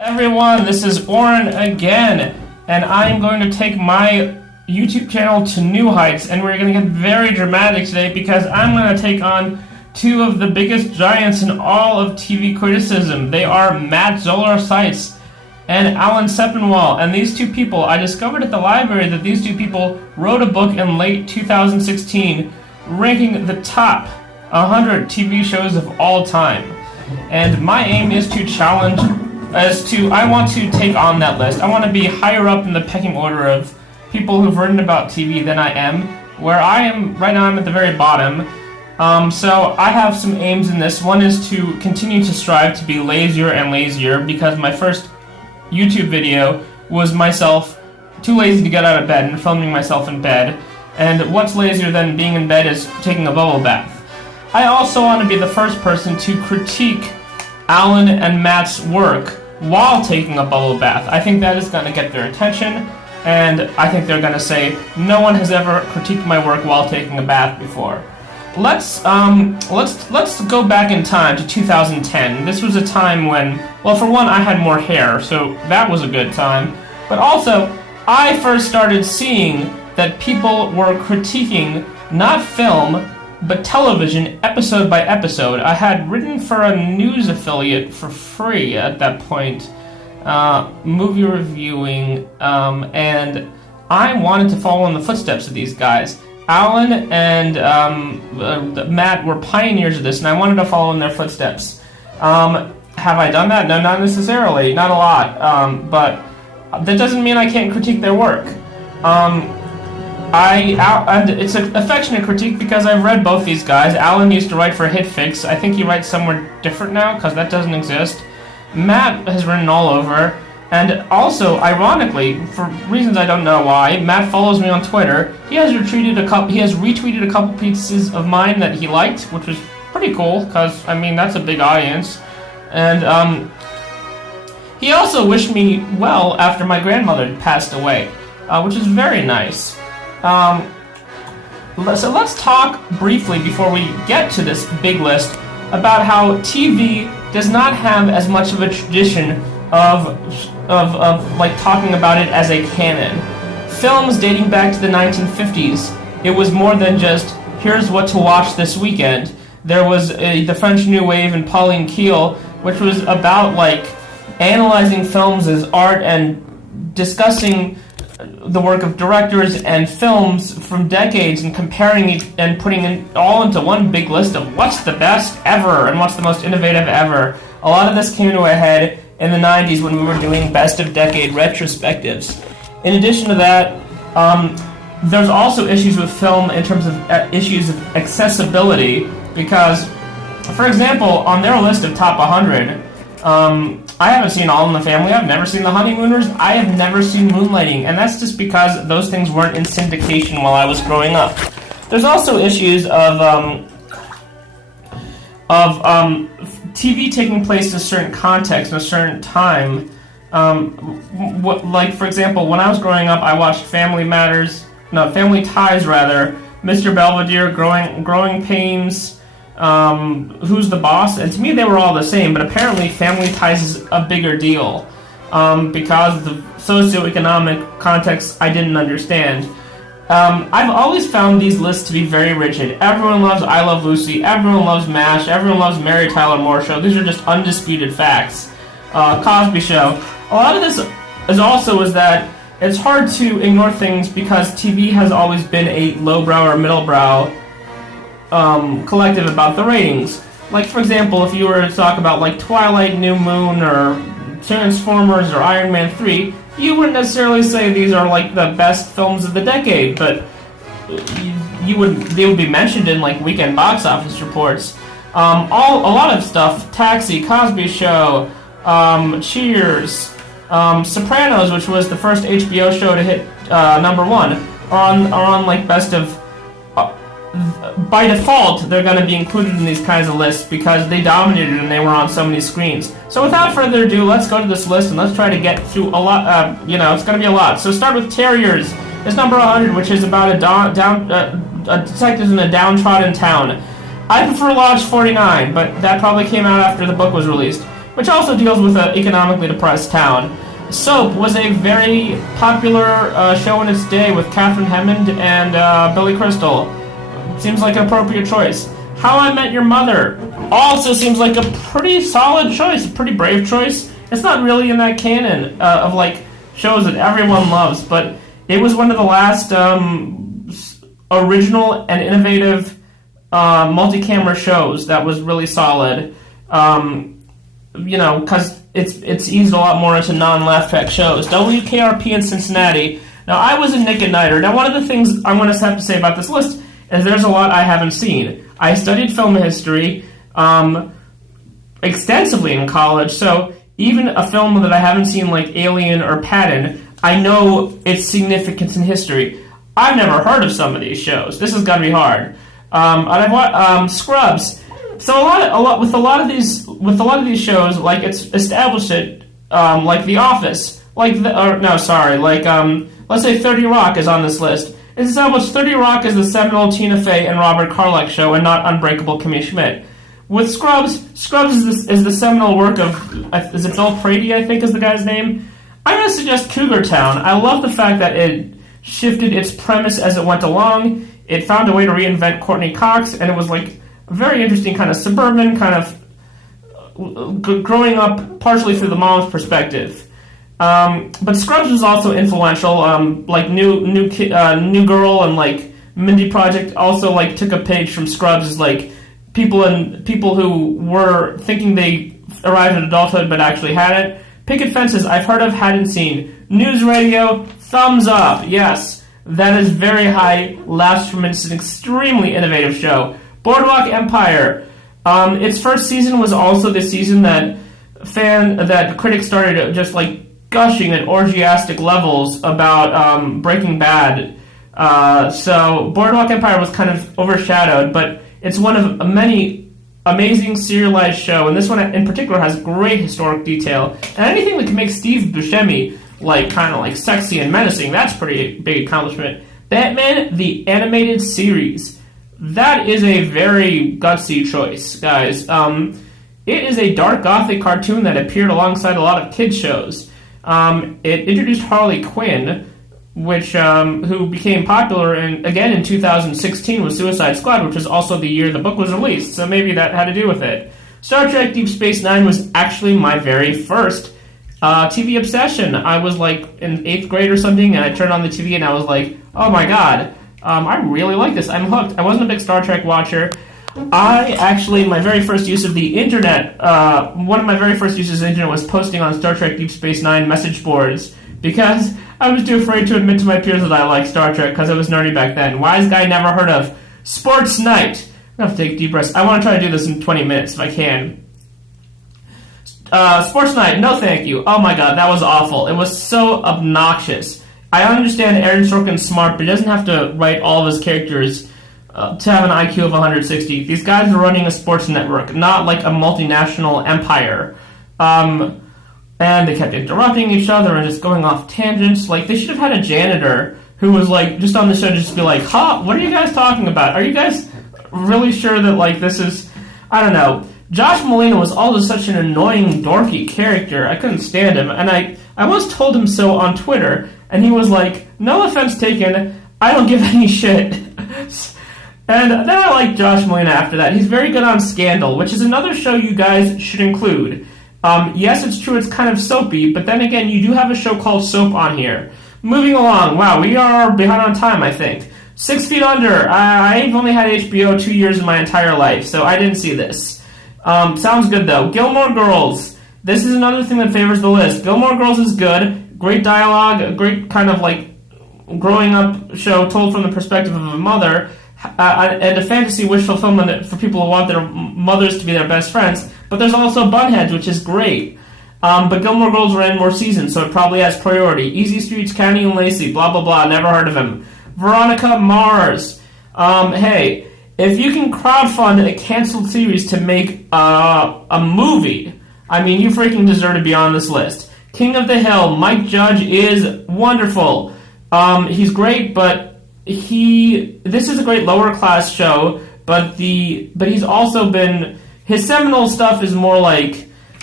Everyone, this is Oren again, and I'm going to take my YouTube channel to new heights, and we're going to get very dramatic today because I'm going to take on two of the biggest giants in all of TV criticism. They are Matt Zoller Seitz and Alan Sepinwall, and these two people, I discovered at the library that these two people wrote a book in late 2016 ranking the top 100 TV shows of all time. And my aim is to I want to take on that list. I want to be higher up in the pecking order of people who've written about TV than I am. Where I am right now, I'm at the very bottom. So I have some aims in this. One is to continue to strive to be lazier and lazier, because my first YouTube video was myself too lazy to get out of bed and filming myself in bed. And what's lazier than being in bed is taking a bubble bath. I also want to be the first person to critique Alan and Matt's work while taking a bubble bath. I think that is going to get their attention, and I think they're going to say, no one has ever critiqued my work while taking a bath before. Let's go back in time to 2010. This was a time when, well, for one, I had more hair, so that was a good time. But also, I first started seeing that people were critiquing not film, but television, episode by episode. I had written for a news affiliate for free at that point, movie reviewing, and I wanted to follow in the footsteps of these guys. Alan and Matt were pioneers of this, and I wanted to follow in their footsteps. Have I done that? No, not necessarily, not a lot, but that doesn't mean I can't critique their work. It's an affectionate critique because I've read both these guys. Alan used to write for HitFix. I think he writes somewhere different now because that doesn't exist. Matt has written all over, and also, ironically, for reasons I don't know why, Matt follows me on Twitter. He has retweeted a couple pieces of mine that he liked, which was pretty cool because I mean that's a big audience. And he also wished me well after my grandmother had passed away, which is very nice. So let's talk briefly before we get to this big list about how TV does not have as much of a tradition of like talking about it as a canon. Films dating back to the 1950s, it was more than just here's what to watch this weekend. There was the French New Wave and Pauline Kael, which was about like analyzing films as art and discussing the work of directors and films from decades and comparing it and putting it all into one big list of what's the best ever and what's the most innovative ever. A lot of this came to a head in the 90s when we were doing best of decade retrospectives. In addition to that, there's also issues with film in terms of issues of accessibility, because, for example, on their list of top 100, I haven't seen All in the Family, I've never seen The Honeymooners, I have never seen Moonlighting, and that's just because those things weren't in syndication while I was growing up. There's also issues of TV taking place in a certain context, in a certain time. Like, for example, when I was growing up, I watched Family Ties, Mr. Belvedere, Growing Pains, Who's the Boss? And to me, they were all the same, but apparently Family Ties is a bigger deal because of the socioeconomic context I didn't understand. I've always found these lists to be very rigid. Everyone loves I Love Lucy, everyone loves MASH, everyone loves Mary Tyler Moore Show. These are just undisputed facts. Cosby Show. A lot of this is that it's hard to ignore things because TV has always been a lowbrow or middlebrow collective about the ratings. Like, for example, if you were to talk about like Twilight, New Moon, or Transformers, or Iron Man 3, you wouldn't necessarily say these are like the best films of the decade, but they would be mentioned in like weekend box office reports. A lot of stuff: Taxi, Cosby Show, Cheers, Sopranos, which was the first HBO show to hit number one, are on like best of. By default, they're going to be included in these kinds of lists because they dominated and they were on so many screens. So without further ado, let's go to this list and let's try to get through a lot. It's going to be a lot. So start with Terriers. It's number 100, which is about a detective in a downtrodden town. I prefer Lodge 49, but that probably came out after the book was released. which also deals with an economically depressed town. Soap was a very popular show in its day with Catherine Hammond and Billy Crystal. Seems like an appropriate choice. How I Met Your Mother also seems like a pretty solid choice, a pretty brave choice. It's not really in that canon of like shows that everyone loves, but it was one of the last original and innovative multi-camera shows that was really solid. Because it's eased a lot more into non-laugh track shows. WKRP in Cincinnati. Now, I was a Nick at Nighter. Now, one of the things I'm going to have to say about this list is there's a lot I haven't seen. I studied film history extensively in college, so even a film that I haven't seen, like Alien or Patton, I know its significance in history. I've never heard of some of these shows. This has got to be hard. And I've watched Scrubs. So with a lot of these shows, like it's established it, like The Office, let's say 30 Rock is on this list. It's established 30 Rock is the seminal Tina Fey and Robert Carlock show, and not Unbreakable Kimmy Schmidt. With Scrubs is the seminal work of, is it Bill Prady, I think is the guy's name? I'm going to suggest Cougar Town. I love the fact that it shifted its premise as it went along. It found a way to reinvent Courtney Cox, and it was like a very interesting kind of suburban, kind of growing up partially through the mom's perspective. But Scrubs was also influential. Like New Girl and like Mindy Project also like took a page from Scrubs as like people who were thinking they arrived at adulthood but actually hadn't. Picket Fences, I've heard of, hadn't seen. News Radio, thumbs up. Yes, that is very high laughs from it. It's an extremely innovative show. Boardwalk Empire. Its first season was also the season that critics started just like gushing at orgiastic levels about Breaking Bad. So Boardwalk Empire was kind of overshadowed, but it's one of many amazing serialized show, and this one in particular has great historic detail. And anything that can make Steve Buscemi like kind of like sexy and menacing, that's pretty big accomplishment. Batman the Animated Series. That is a very gutsy choice, guys. It is a dark gothic cartoon that appeared alongside a lot of kids shows. It introduced Harley Quinn, who became popular again in 2016 with Suicide Squad, which was also the year the book was released, so maybe that had to do with it. Star Trek Deep Space Nine was actually my very first TV obsession. I was like in 8th grade or something, and I turned on the TV and I was like, oh my god, I really like this. I'm hooked. I wasn't a big Star Trek watcher. My very first use of the internet, one of my very first uses of the internet was posting on Star Trek Deep Space Nine message boards, because I was too afraid to admit to my peers that I liked Star Trek because I was nerdy back then. Wise guy never heard of Sports Night. I'm going to have to take deep breaths. I want to try to do this in 20 minutes if I can. Sports Night, no thank you. Oh my god, that was awful. It was so obnoxious. I understand Aaron Sorkin's smart, but he doesn't have to write all of his characters to have an IQ of 160. These guys are running a sports network, not like a multinational empire. And they kept interrupting each other and just going off tangents. Like, they should have had a janitor who was, like, just on the show just be like, what are you guys talking about? Are you guys really sure that, like, this is... I don't know. Josh Molina was always such an annoying, dorky character. I couldn't stand him. And I once told him so on Twitter, and he was like, no offense taken, I don't give any shit. And then I liked Josh Molina after that. He's very good on Scandal, which is another show you guys should include. Yes, it's true, it's kind of soapy, but then again, you do have a show called Soap on here. Moving along, wow, we are behind on time, I think. 6 Feet Under, I've only had HBO 2 years in my entire life, so I didn't see this. Sounds good, though. Gilmore Girls, this is another thing that favors the list. Gilmore Girls is good, great dialogue, a great kind of, like, growing up show told from the perspective of a mother, and a fantasy wish fulfillment for people who want their mothers to be their best friends. But there's also Bunheads, which is great. But Gilmore Girls ran more seasons, so it probably has priority. Easy Streets, County and Lacey, blah, blah, blah, never heard of him. Veronica Mars. Hey, if you can crowdfund a canceled series to make a movie, I mean, you freaking deserve to be on this list. King of the Hill, Mike Judge is wonderful. He's great, but this is a great lower class show, but he's also been... His seminal stuff is more like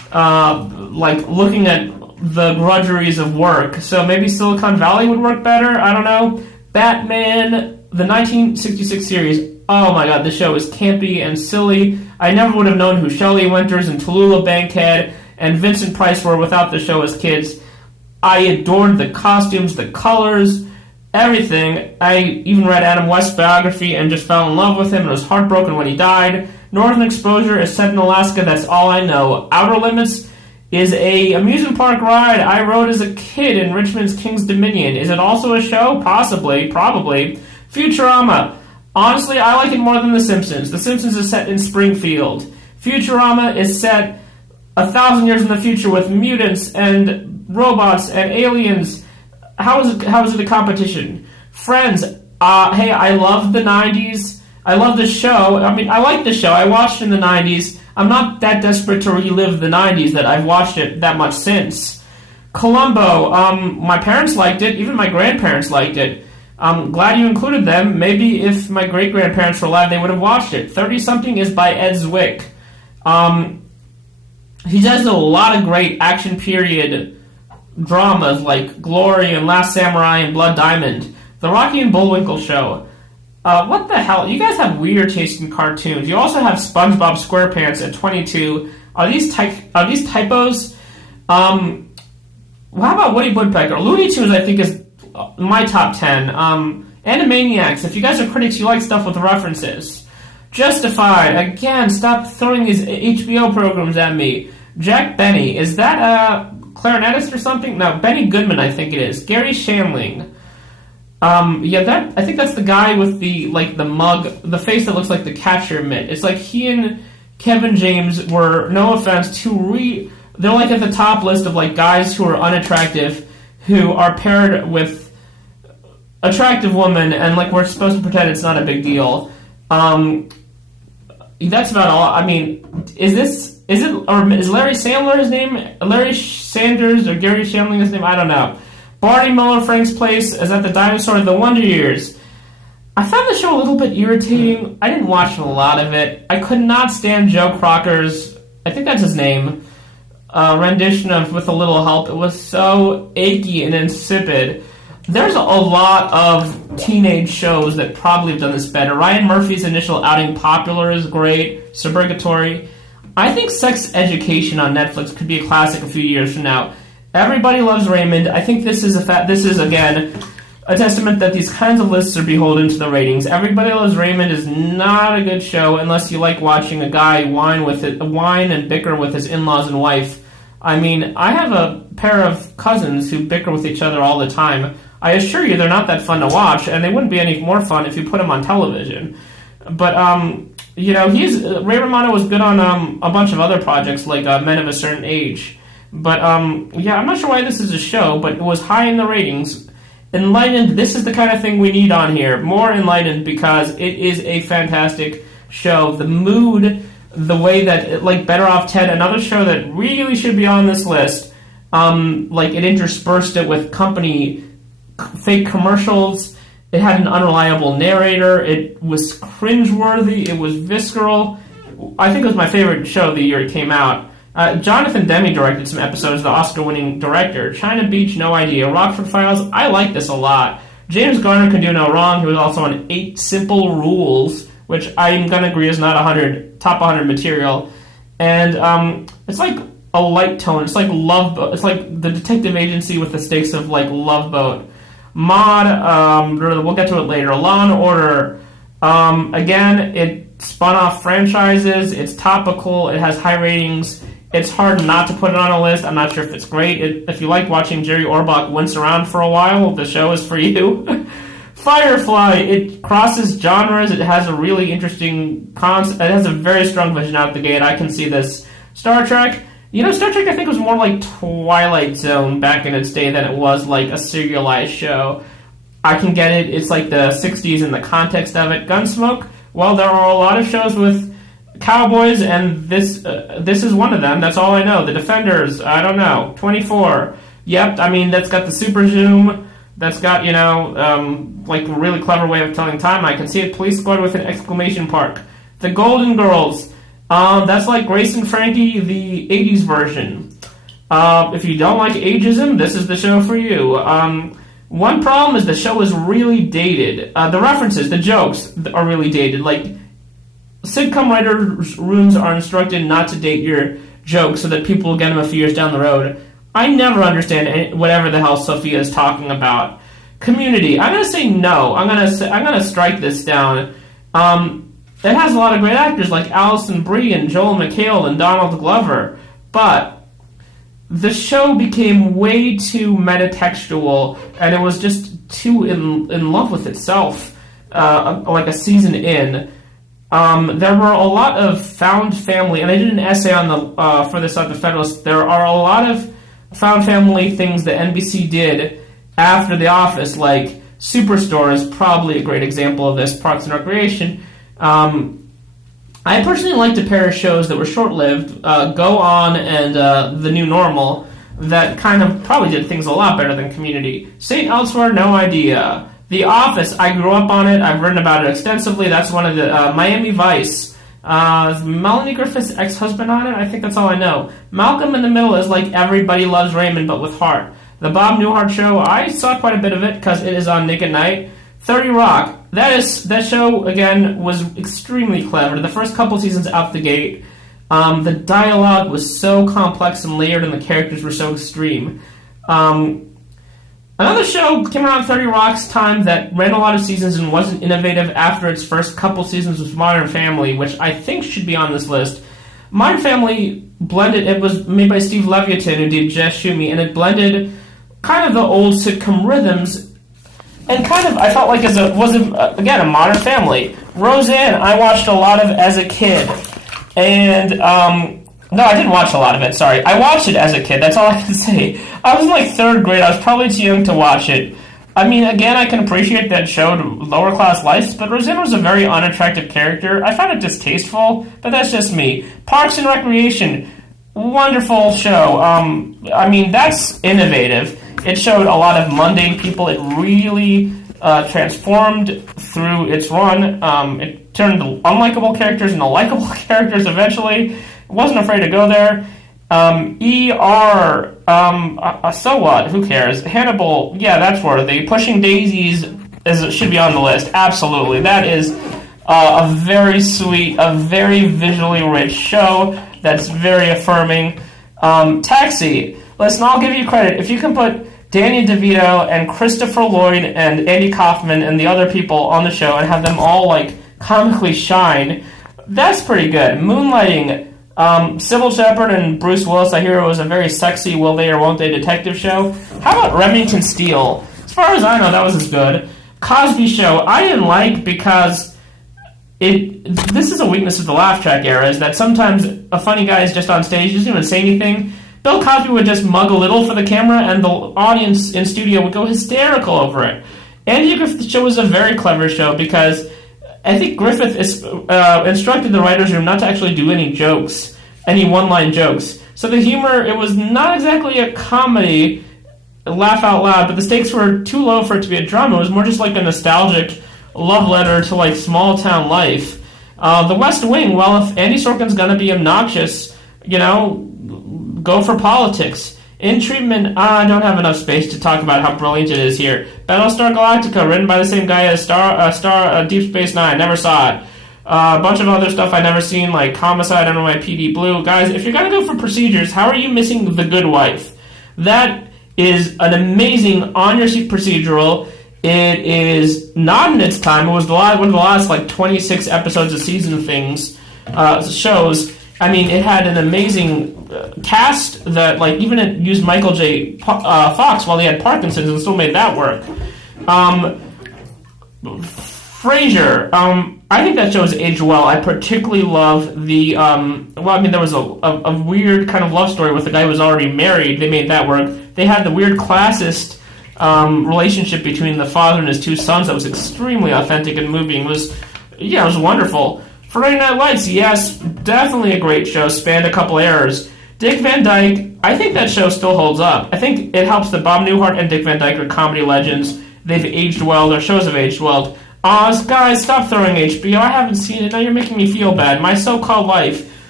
like looking at the drudgeries of work. So maybe Silicon Valley would work better. I don't know. Batman, the 1966 series. Oh my god, this show is campy and silly. I never would have known who Shelley Winters and Tallulah Bankhead and Vincent Price were without the show as kids. I adored the costumes, the colors, everything. I even read Adam West's biography and just fell in love with him and was heartbroken when he died. Northern Exposure is set in Alaska, that's all I know. Outer Limits is a amusement park ride I rode as a kid in Richmond's King's Dominion. Is it also a show? Possibly, probably. Futurama. Honestly, I like it more than The Simpsons. The Simpsons is set in Springfield. Futurama is set 1,000 years in the future with mutants and robots and aliens. How is it a competition? Friends, hey, I love the 90s. I love the show. I mean, I like the show. I watched it in the 90s. I'm not that desperate to relive the 90s that I've watched it that much since. Columbo, my parents liked it. Even my grandparents liked it. I'm glad you included them. Maybe if my great-grandparents were alive, they would have watched it. 30-something is by Ed Zwick. He does a lot of great action period dramas like Glory and Last Samurai and Blood Diamond. The Rocky and Bullwinkle Show. What the hell? You guys have weird taste in cartoons. You also have SpongeBob SquarePants at 22. Are these typos? How about Woody Woodpecker? Looney Tunes, I think, is my top 10. Animaniacs. If you guys are critics, you like stuff with references. Justified. Again, stop throwing these HBO programs at me. Jack Benny. Is that a clarinetist or something? No, Benny Goodman, I think it is. Gary Shandling. I think that's the guy with the mug, the face that looks like the catcher mitt. It's like he and Kevin James were, no offense, they're like at the top list of like guys who are unattractive, who are paired with attractive women, and like we're supposed to pretend it's not a big deal. That's about all. I mean, is Larry Sandler his name? Larry Sanders or Gary Shandling his name? I don't know. Barney Miller, Frank's Place, is that the dinosaur of the Wonder Years? I found the show a little bit irritating. I didn't watch a lot of it. I could not stand Joe Crocker's, I think that's his name, rendition of With a Little Help. It was so achy and insipid. There's a lot of teenage shows that probably have done this better. Ryan Murphy's initial outing, Popular, is great. Suburgatory. I think Sex Education on Netflix could be a classic a few years from now. Everybody Loves Raymond. I think this is again a testament that these kinds of lists are beholden to the ratings. Everybody Loves Raymond is not a good show unless you like watching a guy whine and bicker with his in-laws and wife. I mean, I have a pair of cousins who bicker with each other all the time. I assure you they're not that fun to watch, and they wouldn't be any more fun if you put them on television. But, Ray Romano was good on a bunch of other projects like Men of a Certain Age. But, I'm not sure why this is a show, but it was high in the ratings. Enlightened, this is the kind of thing we need on here. More Enlightened, because it is a fantastic show. The mood, the way that, Better Off Ted, another show that really should be on this list. It interspersed it with company fake commercials. It had an unreliable narrator. It was cringeworthy. It was visceral. I think it was my favorite show the year it came out. Jonathan Demme directed some episodes, the Oscar-winning director. China Beach, no idea. Rockford Files, I like this a lot. James Garner can do no wrong. He was also on 8 Simple Rules, which I'm going to agree is not top 100 material. And it's like a light tone. It's like Love Boat. It's like the detective agency with the stakes of like Love Boat. Maude, we'll get to it later. Law and Order. Again, it spun off franchises. It's topical. It has high ratings. It's hard not to put it on a list. I'm not sure if it's great. If you like watching Jerry Orbach wince around for a while, the show is for you. Firefly, it crosses genres. It has a really interesting concept. It has a very strong vision out the gate. I can see this. Star Trek, Star Trek I think was more like Twilight Zone back in its day than it was like a serialized show. I can get it. It's like the 60s in the context of it. Gunsmoke, well, there are a lot of shows with cowboys, and this is one of them. That's all I know. The Defenders, I don't know. 24. Yep, I mean, that's got the super zoom. That's got, a really clever way of telling time. I can see it. Police Squad with an exclamation mark. The Golden Girls. That's like Grace and Frankie, the 80s version. If you don't like ageism, this is the show for you. One problem is the show is really dated. The references, the jokes are really dated. Like, sitcom writers' rooms are instructed not to date your jokes so that people will get them a few years down the road. I never understand whatever the hell Sophia is talking about. Community, I'm gonna say no. I'm gonna strike this down. It has a lot of great actors like Alison Brie and Joel McHale and Donald Glover, but the show became way too metatextual, and it was just too in love with itself. Like a season in, there were a lot of found family, and I did an essay on the for this on the Federalist. There are a lot of found family things that NBC did after The Office, like Superstore is probably a great example of this. Parks and Recreation. I personally liked a pair of shows that were short-lived, Go On and The New Normal, that kind of probably did things a lot better than Community. St. Elsewhere, no idea. The Office, I grew up on it. I've written about it extensively. That's one of the... Miami Vice. Is Melanie Griffith's ex-husband on it? I think that's all I know. Malcolm in the Middle is like Everybody Loves Raymond, but with heart. The Bob Newhart Show, I saw quite a bit of it because it is on Nick at Night. 30 Rock, that show, again, was extremely clever. The first couple seasons out the gate, the dialogue was so complex and layered and the characters were so extreme. Another show came around 30 Rock's time that ran a lot of seasons and wasn't innovative after its first couple seasons was Modern Family, which I think should be on this list. Modern Family blended, it was made by Steve Leviathan, who did Just Shoot Me, and it blended kind of the old sitcom rhythms, and kind of, I felt like again, a Modern Family. Roseanne, I watched a lot of as a kid, and, no, I didn't watch a lot of it, sorry. I watched it as a kid, that's all I can say. I was in, like, 3rd grade, I was probably too young to watch it. I mean, again, I can appreciate that showed lower-class life, but Roseanne was a very unattractive character. I found it distasteful, but that's just me. Parks and Recreation, wonderful show. I mean, that's innovative. It showed a lot of mundane people. It really transformed through its run. It turned unlikable characters into likable characters eventually. It wasn't afraid to go there. ER, so what? Who cares? Hannibal, yeah, that's worthy. Pushing Daisies should be on the list. Absolutely. That is a very sweet, a very visually rich show that's very affirming. Taxi. Listen, I'll give you credit. If you can put Danny DeVito and Christopher Lloyd and Andy Kaufman and the other people on the show and have them all, like, comically shine, that's pretty good. Moonlighting. Sybil Shepherd and Bruce Willis, I hear it was a very sexy will they or won't they detective show. How about Remington Steele? As far as I know, that was as good. Cosby Show, I didn't like because this is a weakness of the laugh track era, is that sometimes a funny guy is just on stage, doesn't even say anything. Bill Cosby would just mug a little for the camera, and the audience in studio would go hysterical over it. Andy Griffith's Show was a very clever show because I think Griffith instructed the writers' room not to actually do any jokes, any one-line jokes. So the humor, it was not exactly a comedy, laugh out loud, but the stakes were too low for it to be a drama. It was more just like a nostalgic love letter to, like, small-town life. The West Wing, well, if Andy Sorkin's gonna be obnoxious, you know, go for politics. In Treatment, I don't have enough space to talk about how brilliant it is here. Battlestar Galactica, written by the same guy as Deep Space Nine, never saw it. A bunch of other stuff I never seen, like Homicide, NYPD Blue. Guys, if you're gonna go for procedures, how are you missing The Good Wife? That is an amazing on-your-seat procedural. It is not in its time. It was one of the last, like, 26 episodes of season things, shows. I mean, it had an amazing cast that, like, even it used Michael J. Fox while he had Parkinson's and still made that work. Frasier, I think that show has aged well. I particularly love the, there was a weird kind of love story with a guy who was already married. They made that work. They had the weird classist relationship between the father and his two sons that was extremely authentic and moving. It was wonderful. Friday Night Lights, yes, definitely a great show, spanned a couple eras. Dick Van Dyke, I think that show still holds up. I think it helps that Bob Newhart and Dick Van Dyke are comedy legends. They've aged well, their shows have aged well. Guys, stop throwing HBO, I haven't seen it, now you're making me feel bad. My So-Called Life,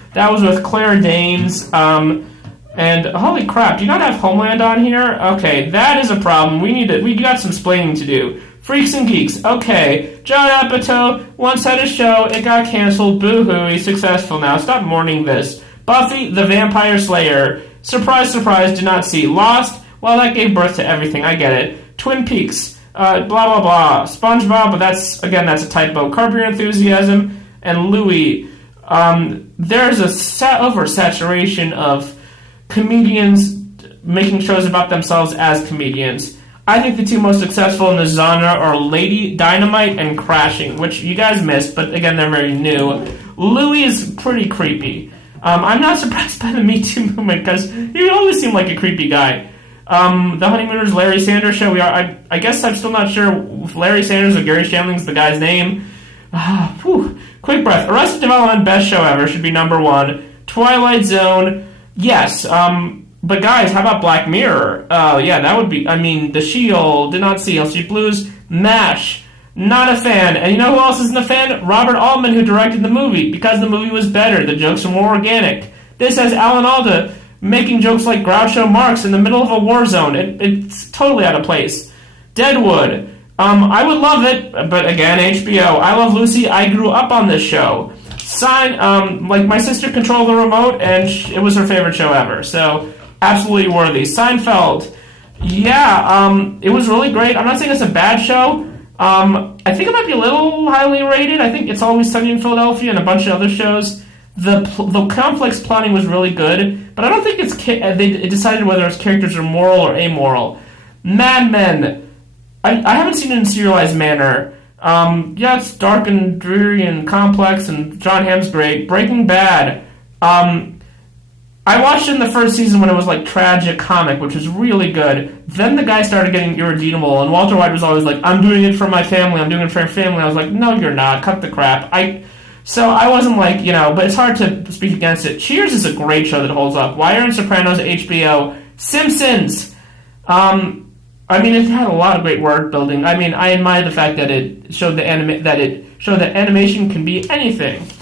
That was with Claire Danes. And holy crap, do you not have Homeland on here? Okay, that is a problem. We got some explaining to do. Freaks and Geeks. Okay, Judd Apatow once had a show. It got canceled. Boo-hoo. He's successful now. Stop mourning this. Buffy the Vampire Slayer. Surprise, surprise, did not see. Lost. Well, that gave birth to everything. I get it. Twin Peaks. Blah, blah, blah. SpongeBob, but that's a typo. Curb Your Enthusiasm. And Louie. There's a oversaturation of comedians making shows about themselves as comedians. I think the two most successful in the genre are Lady Dynamite and Crashing, which you guys missed, but again, they're very new. Louis is pretty creepy. I'm not surprised by the Me Too movement, because he always seemed like a creepy guy. The Honeymooners Larry Sanders Show, I guess I'm still not sure if Larry Sanders or Gary Shandling's the guy's name. Quick breath. Arrested Development, best show ever, should be number one. Twilight Zone, yes, but guys, how about Black Mirror? Yeah, that would be, The Shield, did not see LC Blues. MASH, not a fan. And you know who else isn't a fan? Robert Altman, who directed the movie, because the movie was better. The jokes are more organic. This has Alan Alda making jokes like Groucho Marx in the middle of a war zone. It's totally out of place. Deadwood, I would love it, but again, HBO. I Love Lucy, I grew up on this show. My sister controlled the remote, and it was her favorite show ever, so absolutely worthy. Seinfeld, yeah, it was really great. I'm not saying it's a bad show. I think it might be a little highly rated. I think It's Always Sunny in Philadelphia and a bunch of other shows. The complex plotting was really good, but I don't think they decided whether its characters are moral or amoral. Mad Men, I haven't seen it in serialized manner. Yeah, it's dark and dreary and complex, and John Hamm's great. Breaking Bad. I watched it in the first season when it was like tragic comic, which was really good. Then the guy started getting irredeemable, and Walter White was always like, I'm doing it for my family, I'm doing it for your family. I was like, no, you're not. Cut the crap. So I wasn't like, but it's hard to speak against it. Cheers is a great show that holds up. Wire and Sopranos, HBO. Simpsons. It had a lot of great world building. I admire the fact that it showed that animation can be anything.